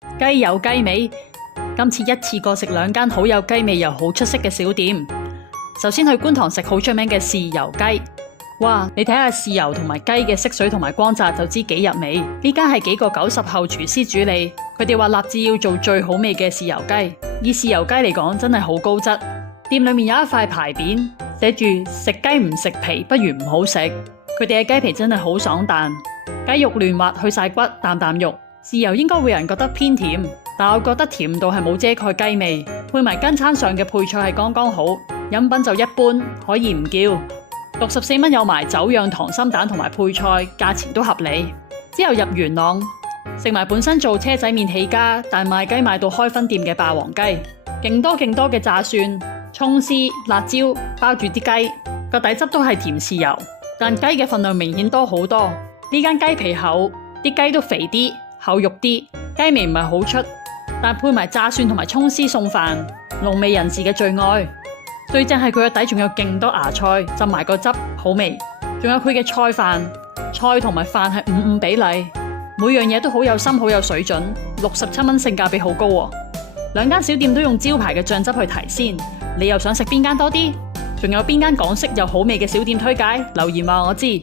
雞有雞味，今次一次過食2間好有雞味又好出色嘅小店。首先去觀塘食好出名嘅豉油雞，哇！你睇下豉油同埋雞嘅色水同埋光澤就知幾入味。呢間係幾個90後廚師主理，佢哋話立志要做最好味嘅豉油雞。以豉油雞嚟講，真係好高質。店裏面有一塊牌匾，寫住食雞唔食皮，不如唔好食。佢哋嘅雞皮真係好爽彈，雞肉嫩滑，去晒骨，啖啖肉。豉油應該會有人覺得偏甜，但我覺得甜度係冇遮蓋雞味，配埋跟餐上嘅配菜係剛剛好。飲品就一般，可以唔叫。64蚊有埋酒釀溏心蛋同埋配菜，價錢都合理。之後入元朗食埋本身做車仔麵起家，但賣雞賣到開分店嘅霸王雞，勁多嘅炸蒜、蔥絲、辣椒包住啲雞，個底汁都係甜豉油，但雞嘅份量明顯多好多。呢間雞皮厚，啲雞都肥啲，厚肉啲，雞味唔係好出，但配埋炸蒜同埋蔥絲送飯，濃味人士嘅最愛。最正係佢個底仲有勁多芽菜，浸埋個汁好味，仲有佢嘅菜飯，菜同埋飯係5:5比例，每樣嘢都好有心好有水準。67蚊性價比好高喎。2間小店都用招牌嘅醬汁去提鮮，你又想食邊間多啲？仲有邊間港式又好味嘅小店推介？留言話我知。